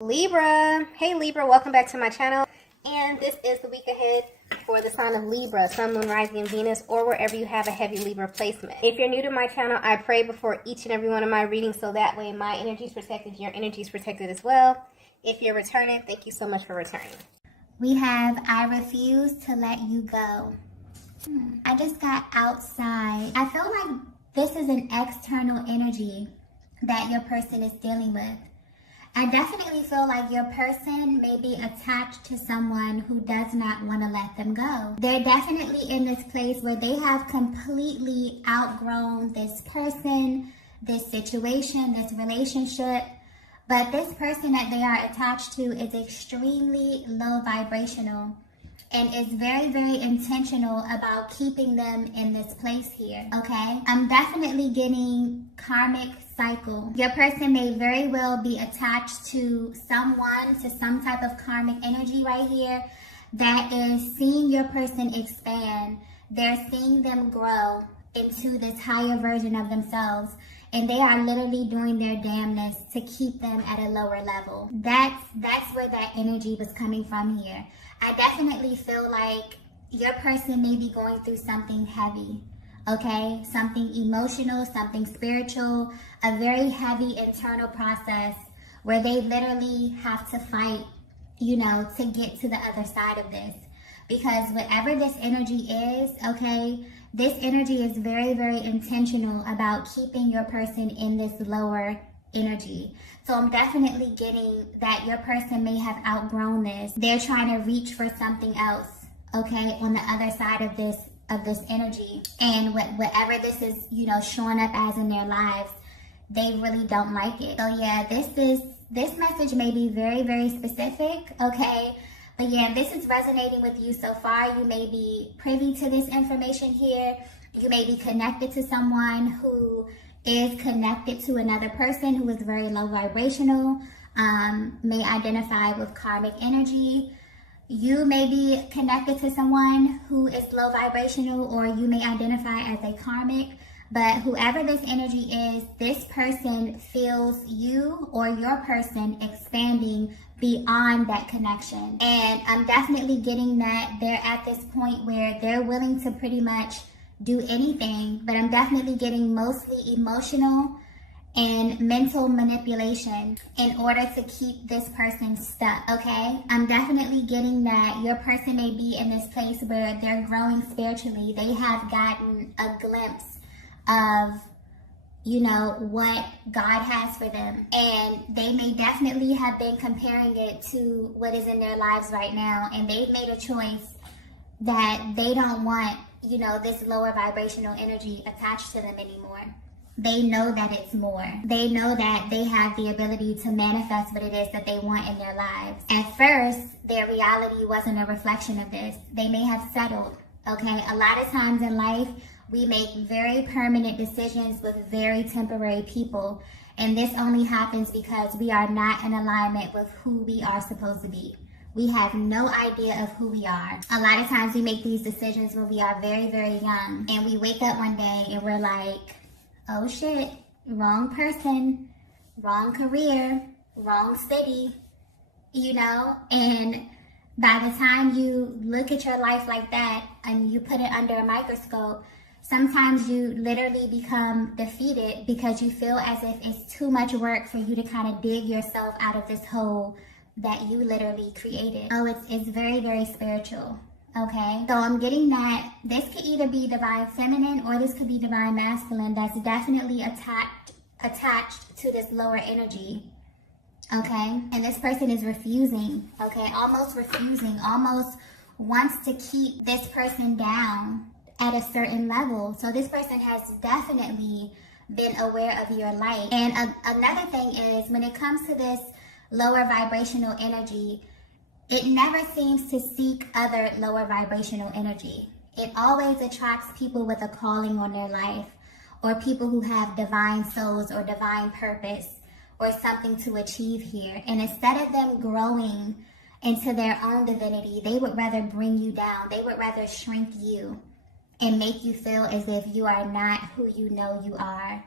Libra. Hey Libra, welcome back to my channel. And this is the week ahead for the sign of Libra, Sun, Moon, Rising, and Venus, or wherever you have a heavy Libra placement. If you're new to my channel, I pray before each and every one of my readings so that way my energy is protected, your energy is protected as well. If you're returning, thank you so much for returning. We have, I refuse to let you go. I just got outside. I feel like this is an external energy that your person is dealing with. I definitely feel like your person may be attached to someone who does not want to let them go. They're definitely in this place where they have completely outgrown this person, this situation, this relationship. But this person that they are attached to is extremely low vibrational and is very, very intentional about keeping them in this place here, okay? I'm definitely getting karmic cycle. Your person may very well be attached to someone, to some type of karmic energy right here that is seeing your person expand. They're seeing them grow into this higher version of themselves, and they are literally doing their damnness to keep them at a lower level. That's where that energy was coming from here. I definitely feel like your person may be going through something heavy, okay? Something emotional, something spiritual, a very heavy internal process where they literally have to fight, to get to the other side of this. Because whatever this energy is, okay, this energy is very, very intentional about keeping your person in this lower energy. So I'm definitely getting that your person may have outgrown this. They're trying to reach for something else, okay, on the other side of this energy. And whatever this is, showing up as in their lives, they really don't like it. So yeah, this message may be very, very specific, okay? But yeah, this is resonating with you so far. You may be privy to this information here. You may be connected to someone who is connected to another person who is very low vibrational, may identify with karmic energy. You may be connected to someone who is low vibrational, or you may identify as a karmic. But whoever this energy is, this person feels you or your person expanding beyond that connection. And I'm definitely getting that they're at this point where they're willing to pretty much do anything, but I'm definitely getting mostly emotional and mental manipulation in order to keep this person stuck, okay? I'm definitely getting that your person may be in this place where they're growing spiritually. They have gotten a glimpse of what God has for them, and they may definitely have been comparing it to what is in their lives right now, and they've made a choice that they don't want this lower vibrational energy attached to them anymore. They know that it's more. They know that they have the ability to manifest what it is that they want in their lives. At first, their reality wasn't a reflection of this. They may have settled, okay? A lot of times in life, we make very permanent decisions with very temporary people. And this only happens because we are not in alignment with who we are supposed to be. We have no idea of who we are. A lot of times we make these decisions when we are very, very young. And we wake up one day and we're like, oh shit, wrong person, wrong career, wrong city, And by the time you look at your life like that and you put it under a microscope, sometimes you literally become defeated because you feel as if it's too much work for you to kind of dig yourself out of this hole that you literally created. Oh, it's very, very spiritual, okay? So I'm getting that this could either be divine feminine or this could be divine masculine that's definitely attached to this lower energy, okay? And this person is refusing, okay? Almost refusing, almost wants to keep this person down at a certain level. So this person has definitely been aware of your light. And another thing is, when it comes to this lower vibrational energy, it never seems to seek other lower vibrational energy. It always attracts people with a calling on their life, or people who have divine souls or divine purpose or something to achieve here. And instead of them growing into their own divinity, they would rather bring you down. They would rather shrink you and make you feel as if you are not who you know you are.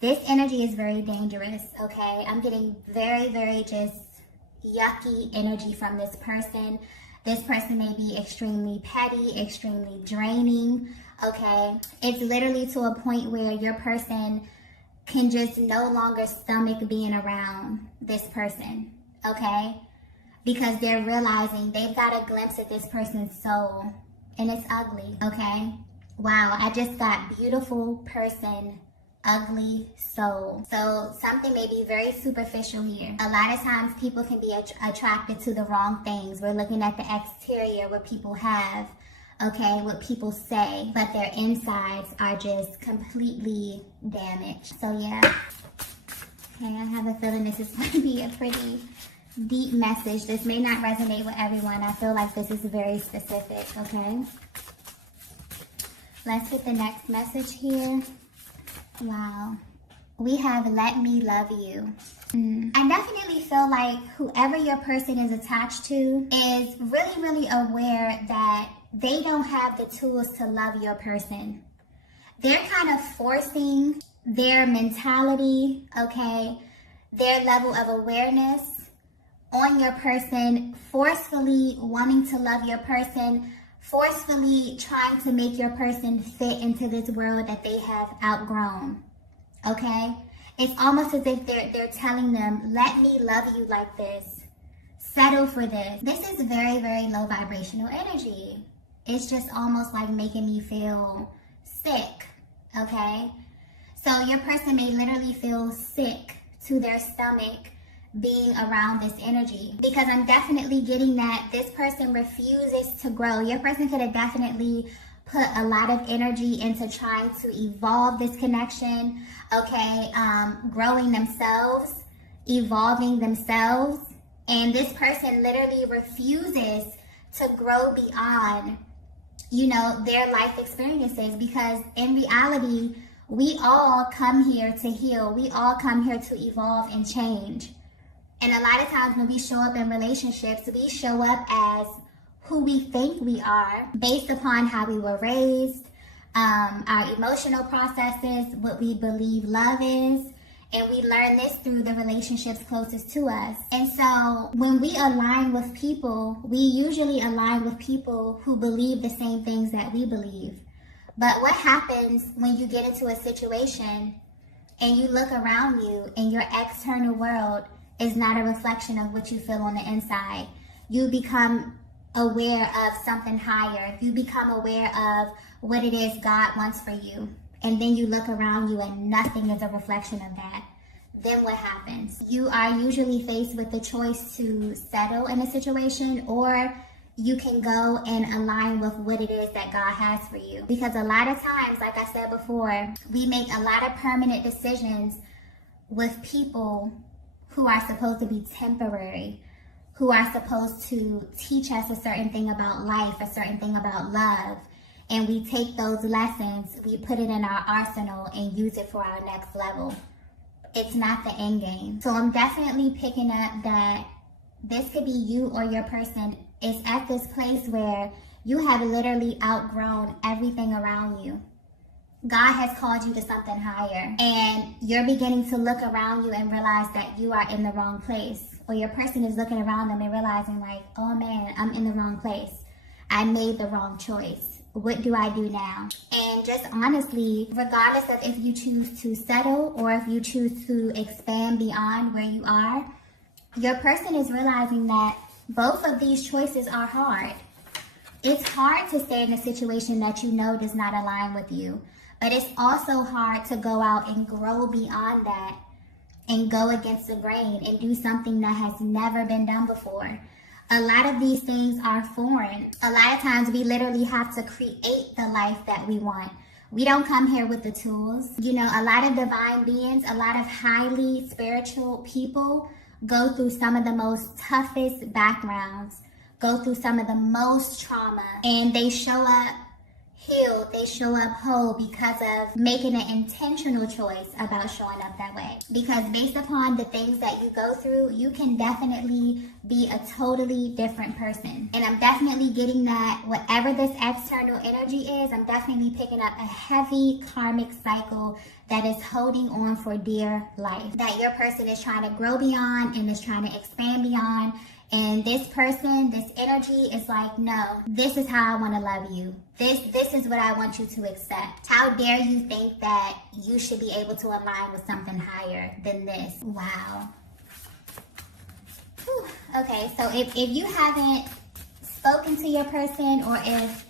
This energy is very dangerous, okay? I'm getting very, very just yucky energy from this person. This person may be extremely petty, extremely draining, okay? It's literally to a point where your person can just no longer stomach being around this person, okay? Because they're realizing they've got a glimpse of this person's soul, and it's ugly, okay? Wow, I just got beautiful person, ugly soul. So something may be very superficial here. A lot of times people can be attracted to the wrong things. We're looking at the exterior, what people have, okay, what people say, but their insides are just completely damaged. So yeah, okay, I have a feeling this is going to be a pretty deep message. This may not resonate with everyone. I feel like this is very specific, okay? Let's get the next message here. Wow. We have let me love you. I definitely feel like whoever your person is attached to is really, really aware that they don't have the tools to love your person. They're kind of forcing their mentality, okay, their level of awareness on your person, forcefully wanting to love your person, forcefully trying to make your person fit into this world that they have outgrown, okay? It's almost as if they're telling them, let me love you like this. Settle for this. This is very, very low vibrational energy. It's just almost like making me feel sick, okay? So your person may literally feel sick to their stomach being around this energy, because I'm definitely getting that this person refuses to grow. Your person could have definitely put a lot of energy into trying to evolve this connection, okay, growing themselves, evolving themselves, and this person literally refuses to grow beyond, you know, their life experiences, because in reality, we all come here to heal. We all come here to evolve and change. And a lot of times when we show up in relationships, we show up as who we think we are based upon how we were raised, our emotional processes, what we believe love is, and we learn this through the relationships closest to us. And so when we align with people, we usually align with people who believe the same things that we believe. But what happens when you get into a situation and you look around you and your external world is not a reflection of what you feel on the inside? You become aware of something higher. You become aware of what it is God wants for you. And then you look around you and nothing is a reflection of that. Then what happens? You are usually faced with the choice to settle in a situation, or you can go and align with what it is that God has for you. Because a lot of times, like I said before, we make a lot of permanent decisions with people who are supposed to be temporary, who are supposed to teach us a certain thing about life, a certain thing about love. And we take those lessons, we put it in our arsenal and use it for our next level. It's not the end game. So I'm definitely picking up that this could be you or your person is at this place where you have literally outgrown everything around you. God has called you to something higher, and you're beginning to look around you and realize that you are in the wrong place. Or your person is looking around them and realizing like, oh man, I'm in the wrong place. I made the wrong choice. What do I do now? And just honestly, regardless of if you choose to settle or if you choose to expand beyond where you are, your person is realizing that both of these choices are hard. It's hard to stay in a situation that you know does not align with you. But it's also hard to go out and grow beyond that and go against the grain and do something that has never been done before. A lot of these things are foreign. A lot of times we literally have to create the life that we want. We don't come here with the tools. You know, a lot of divine beings, a lot of highly spiritual people go through some of the most toughest backgrounds, go through some of the most trauma, and they show up healed, they show up whole because of making an intentional choice about showing up that way. Because based upon the things that you go through, you can definitely be a totally different person. And I'm definitely getting that whatever this external energy is, I'm definitely picking up a heavy karmic cycle that is holding on for dear life. That your person is trying to grow beyond and is trying to expand beyond. And this person, this energy is like, no, this is how I want to love you. This is what I want you to accept. How dare you think that you should be able to align with something higher than this? Wow. Whew. Okay, so if you haven't spoken to your person, or if,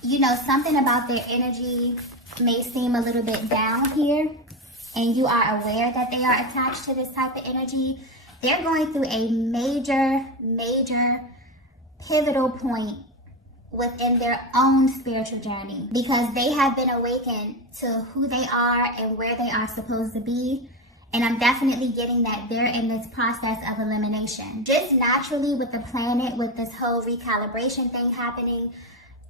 you know, something about their energy may seem a little bit down here, and you are aware that they are attached to this type of energy, they're going through a major pivotal point within their own spiritual journey, because they have been awakened to who they are and where they are supposed to be. And I'm definitely getting that they're in this process of elimination. Just naturally with the planet, with this whole recalibration thing happening,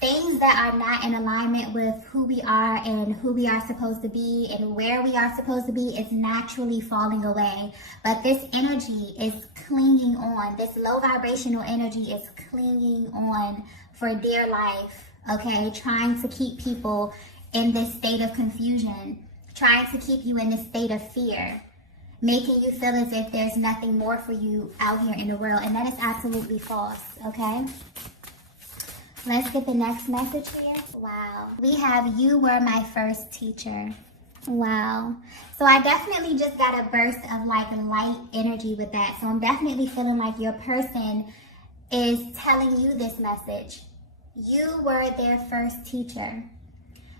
things that are not in alignment with who we are and who we are supposed to be and where we are supposed to be is naturally falling away. But this energy is clinging on. This low vibrational energy is clinging on for dear life, okay? Trying to keep people in this state of confusion, trying to keep you in this state of fear, making you feel as if there's nothing more for you out here in the world. And that is absolutely false, okay? Let's get the next message here. Wow. We have, you were my first teacher. Wow. So I definitely just got a burst of like light energy with that. So I'm definitely feeling like your person is telling you this message. You were their first teacher.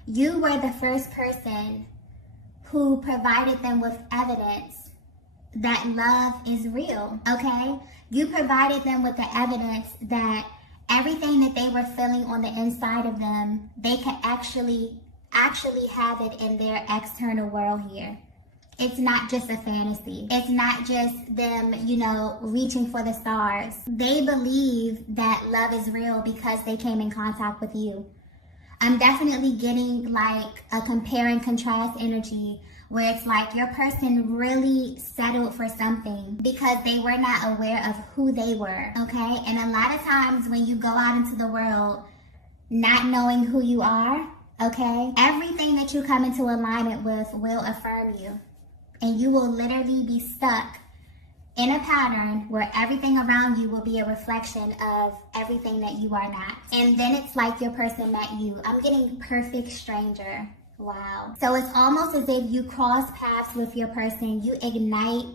You were the first person who provided them with evidence that love is real, okay? You provided them with the evidence that everything that they were feeling on the inside of them, they could actually have it in their external world here. It's not just a fantasy. It's not just them, you know, reaching for the stars. They believe that love is real because they came in contact with you. I'm definitely getting like a compare and contrast energy where it's like your person really settled for something because they were not aware of who they were, okay? And a lot of times when you go out into the world not knowing who you are, okay, everything that you come into alignment with will affirm you. And you will literally be stuck in a pattern where everything around you will be a reflection of everything that you are not. And then it's like your person met you. I'm getting perfect stranger. Wow. So it's almost as if you cross paths with your person, you ignite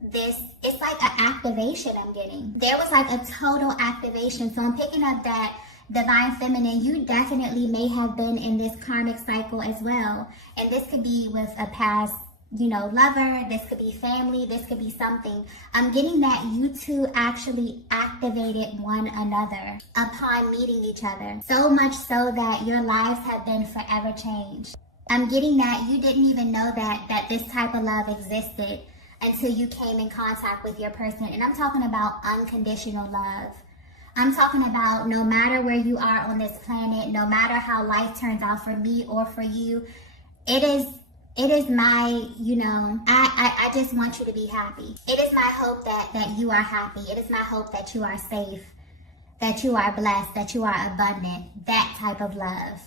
this, it's like an activation I'm getting. There was like a total activation. So I'm picking up that divine feminine, you definitely may have been in this karmic cycle as well. And this could be with a past, you know, lover, this could be family, this could be something. I'm getting that you two actually activated one another upon meeting each other. So much so that your lives have been forever changed. I'm getting that you didn't even know that this type of love existed until you came in contact with your person. And I'm talking about unconditional love. I'm talking about no matter where you are on this planet, no matter how life turns out for me or for you, it is my, you know, I just want you to be happy. It is my hope that you are happy. It is my hope that you are safe, that you are blessed, that you are abundant. That type of love.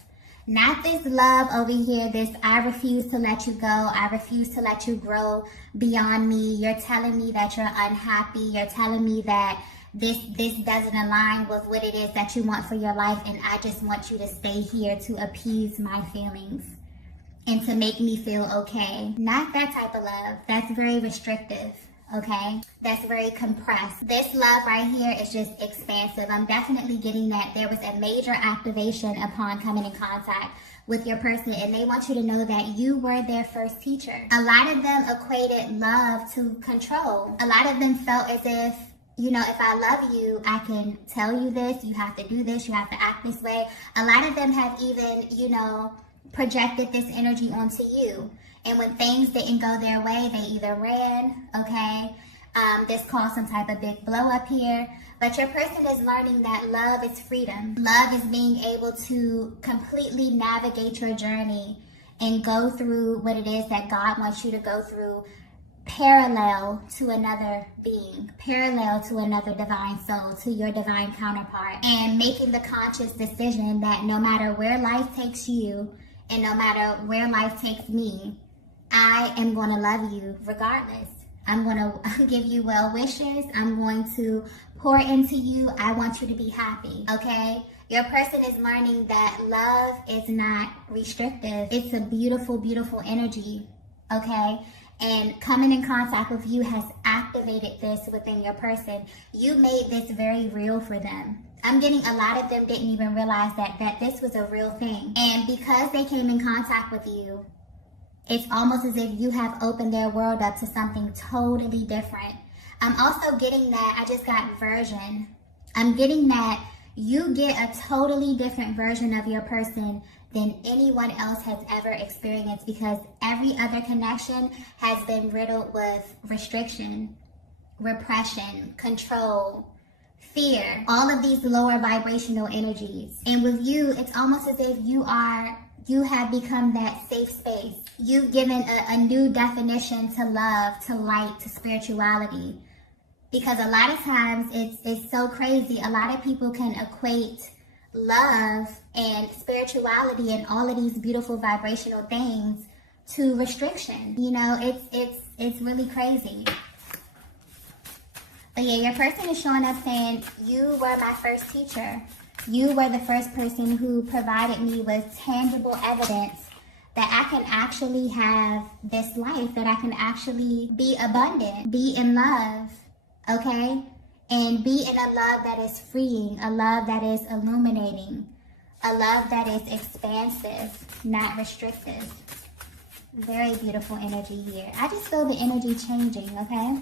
Not this love over here, this I refuse to let you go. I refuse to let you grow beyond me. You're telling me that you're unhappy. You're telling me that this doesn't align with what it is that you want for your life. And I just want you to stay here to appease my feelings and to make me feel okay. Not that type of love. That's very restrictive, okay? That's very compressed. This love right here is just expansive. I'm definitely getting that there was a major activation upon coming in contact with your person, and they want you to know that you were their first teacher. A lot of them equated love to control. A lot of them felt as if, you know, if I love you, I can tell you this, you have to do this, you have to act this way. A lot of them have even, you know, projected this energy onto you. And when things didn't go their way, they either ran, okay? This caused some type of big blow up here. But your person is learning that love is freedom. Love is being able to completely navigate your journey and go through what it is that God wants you to go through, parallel to another being, parallel to another divine soul, to your divine counterpart, and making the conscious decision that no matter where life takes you and no matter where life takes me, I am going to love you regardless. I'm going to give you well wishes. I'm going to pour into you. I want you to be happy, okay? Your person is learning that love is not restrictive. It's a beautiful, beautiful energy, okay? And coming in contact with you has activated this within your person. You made this very real for them. I'm getting a lot of them didn't even realize that this was a real thing. And because they came in contact with you, it's almost as if you have opened their world up to something totally different. I'm also getting that, I just got version. I'm getting that you get a totally different version of your person than anyone else has ever experienced, because every other connection has been riddled with restriction, repression, control, fear, all of these lower vibrational energies. And with you, it's almost as if you have become that safe space. You've given a new definition to love, to light, to spirituality. Because a lot of times it's so crazy. A lot of people can equate love and spirituality and all of these beautiful vibrational things to restriction. You know, it's really crazy. But yeah, your person is showing up saying, you were my first teacher. You were the first person who provided me with tangible evidence that I can actually have this life, that I can actually be abundant, be in love, okay? And be in a love that is freeing, a love that is illuminating, a love that is expansive, not restrictive. Very beautiful energy here. I just feel the energy changing, okay?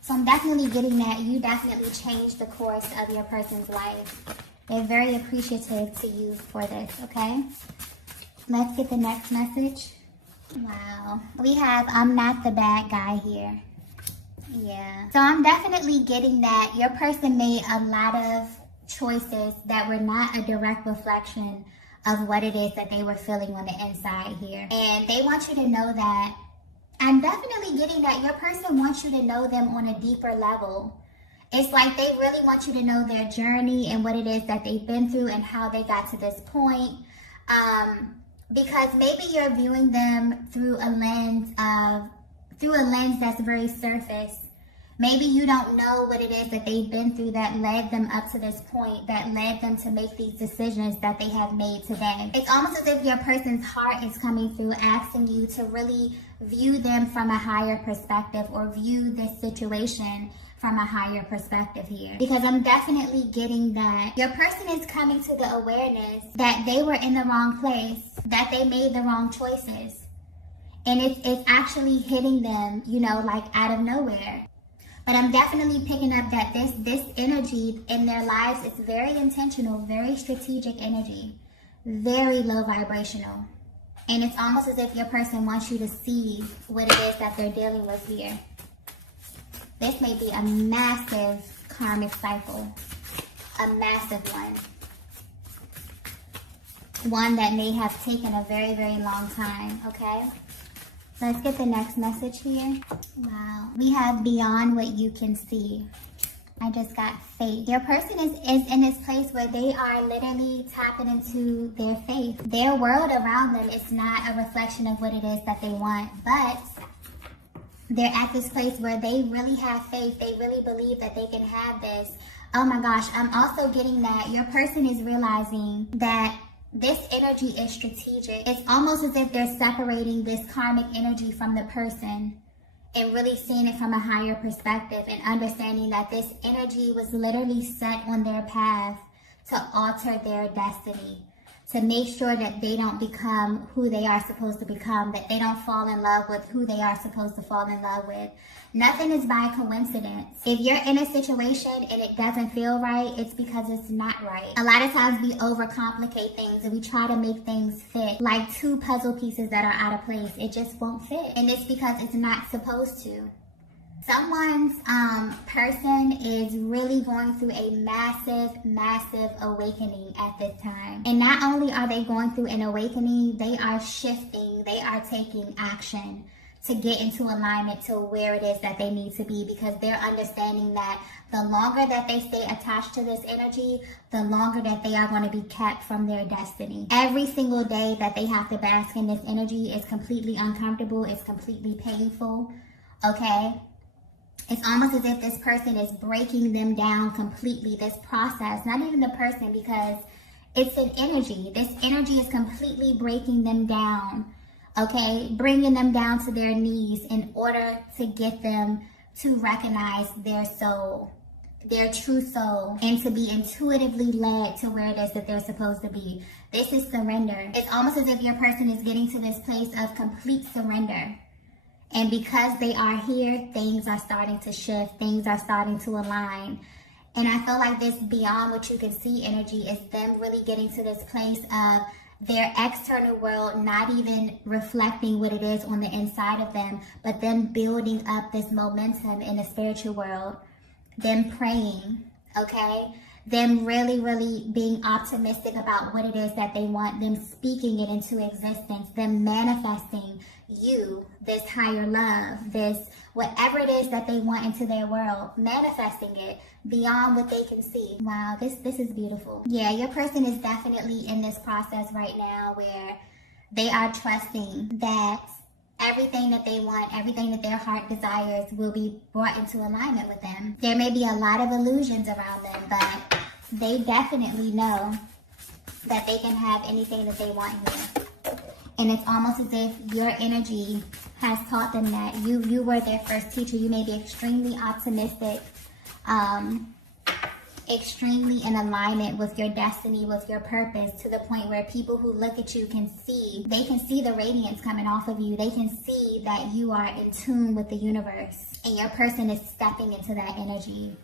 So I'm definitely getting that you definitely changed the course of your person's life. They're very appreciative to you for this, okay? Let's get the next message. Wow. We have, I'm not the bad guy here. Yeah. So I'm definitely getting that your person made a lot of choices that were not a direct reflection of what it is that they were feeling on the inside here. And they want you to know that. I'm definitely getting that your person wants you to know them on a deeper level. It's like they really want you to know their journey and what it is that they've been through and how they got to this point. Because maybe you're viewing them through a lens that's very surface. Maybe you don't know what it is that they've been through that led them up to this point, that led them to make these decisions that they have made today. It's almost as if your person's heart is coming through, asking you to really view them from a higher perspective, or view this situation from a higher perspective here. Because I'm definitely getting that your person is coming to the awareness that they were in the wrong place, that they made the wrong choices. And it's actually hitting them, you know, like out of nowhere. But I'm definitely picking up that this energy in their lives is very intentional, very strategic energy, very low vibrational. And it's almost as if your person wants you to see what it is that they're dealing with here. This may be a massive karmic cycle, a massive one. One that may have taken a very, very long time, okay? Let's get the next message here. Wow. We have beyond what you can see. I just got faith. Your person is in this place where they are literally tapping into their faith. Their world around them is not a reflection of what it is that they want, but they're at this place where they really have faith. They really believe that they can have this. Oh my gosh, I'm also getting that your person is realizing that this energy is strategic. It's almost as if they're separating this karmic energy from the person and really seeing it from a higher perspective and understanding that this energy was literally set on their path to alter their destiny, to make sure that they don't become who they are supposed to become, that they don't fall in love with who they are supposed to fall in love with. Nothing is by coincidence. If you're in a situation and it doesn't feel right, it's because it's not right. A lot of times we overcomplicate things and we try to make things fit like two puzzle pieces that are out of place. It just won't fit. And it's because it's not supposed to. Someone's person is really going through a massive awakening at this time. And not only are they going through an awakening, they are shifting, they are taking action to get into alignment to where it is that they need to be, because they're understanding that the longer that they stay attached to this energy, the longer that they are going to be kept from their destiny. Every single day that they have to bask in this energy is completely uncomfortable, it's completely painful, okay? It's almost as if this person is breaking them down completely, this process, not even the person, because it's an energy. This energy is completely breaking them down, okay? Bringing them down to their knees in order to get them to recognize their soul, their true soul, and to be intuitively led to where it is that they're supposed to be. This is surrender. It's almost as if your person is getting to this place of complete surrender. And because they are here, things are starting to shift, things are starting to align. And I feel like this beyond what you can see energy is them really getting to this place of their external world not even reflecting what it is on the inside of them, but them building up this momentum in the spiritual world, them praying, okay? Them really being optimistic about what it is that they want, them speaking it into existence, them manifesting you, this higher love, this whatever it is that they want into their world, manifesting it beyond what they can see. Wow, this is beautiful. Yeah, your person is definitely in this process right now where they are trusting that everything that they want, everything that their heart desires will be brought into alignment with them. There may be a lot of illusions around them, but they definitely know that they can have anything that they want here. And it's almost as if your energy has taught them that you were their first teacher. You may be extremely optimistic, extremely in alignment with your destiny, with your purpose, to the point where people who look at you can see, they can see the radiance coming off of you. They can see that you are in tune with the universe, and your person is stepping into that energy.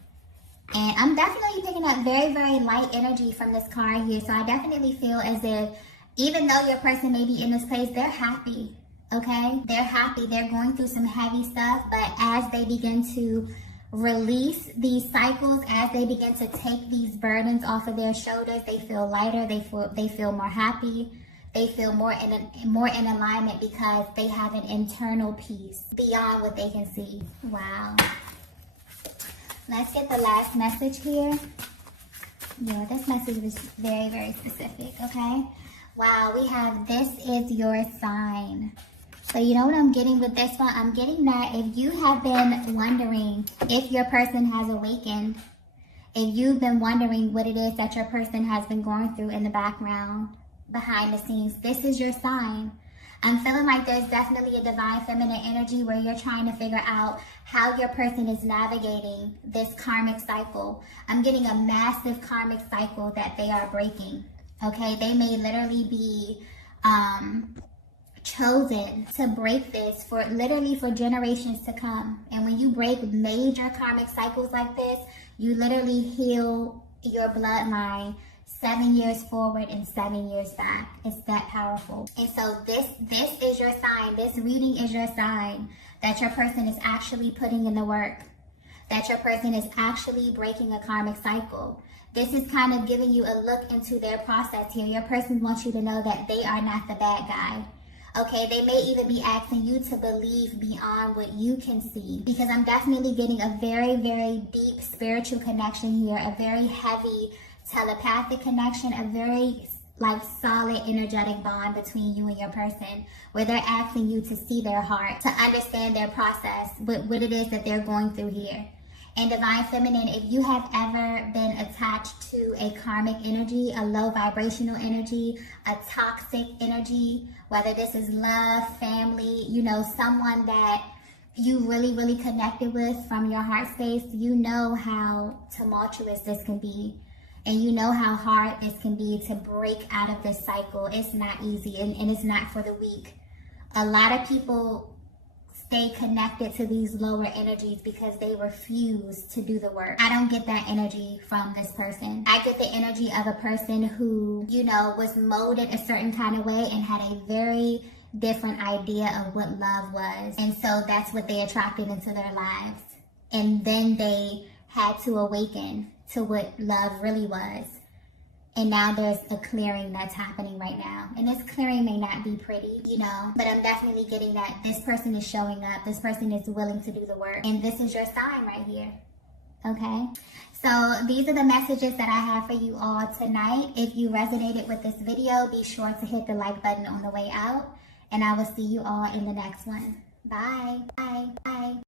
And I'm definitely picking up very light energy from this card here. So I definitely feel as if even though your person may be in this place, they're happy, okay? They're happy. They're going through some heavy stuff, but as they begin to release these cycles, as they begin to take these burdens off of their shoulders, they feel lighter, they feel more happy, they feel more in alignment because they have an internal peace beyond what they can see. Wow. Let's get the last message here. Yeah, this message is very specific, okay? Wow, we have this is your sign. So you know what I'm getting with this one? I'm getting that if you have been wondering if your person has awakened, if you've been wondering what it is that your person has been going through in the background, behind the scenes, this is your sign. I'm feeling like there's definitely a divine feminine energy where you're trying to figure out how your person is navigating this karmic cycle. I'm getting a massive karmic cycle that they are breaking. Okay, they may literally be chosen to break this for generations to come. And when you break major karmic cycles like this, you literally heal your bloodline 7 years forward and 7 years back. It's that powerful. And so this is your sign. This reading is your sign that your person is actually putting in the work, that your person is actually breaking a karmic cycle. This is kind of giving you a look into their process here. Your person wants you to know that they are not the bad guy. Okay, they may even be asking you to believe beyond what you can see, because I'm definitely getting a very deep spiritual connection here, a very heavy telepathic connection, a very solid energetic bond between you and your person, where they're asking you to see their heart, to understand their process, what it is that they're going through here. And Divine Feminine, if you have ever been attached to a karmic energy, a low vibrational energy, a toxic energy, whether this is love, family, someone that you really connected with from your heart space, you know how tumultuous this can be. And you know how hard this can be to break out of this cycle. It's not easy, and it's not for the weak. A lot of people stay connected to these lower energies because they refuse to do the work. I don't get that energy from this person. I get the energy of a person who, was molded a certain kind of way and had a very different idea of what love was. And so that's what they attracted into their lives. And then they had to awaken to what love really was. And now there's a clearing that's happening right now. And this clearing may not be pretty, you know, but I'm definitely getting that this person is showing up. This person is willing to do the work. And this is your sign right here. Okay? So these are the messages that I have for you all tonight. If you resonated with this video, be sure to hit the like button on the way out. And I will see you all in the next one. Bye. Bye. Bye.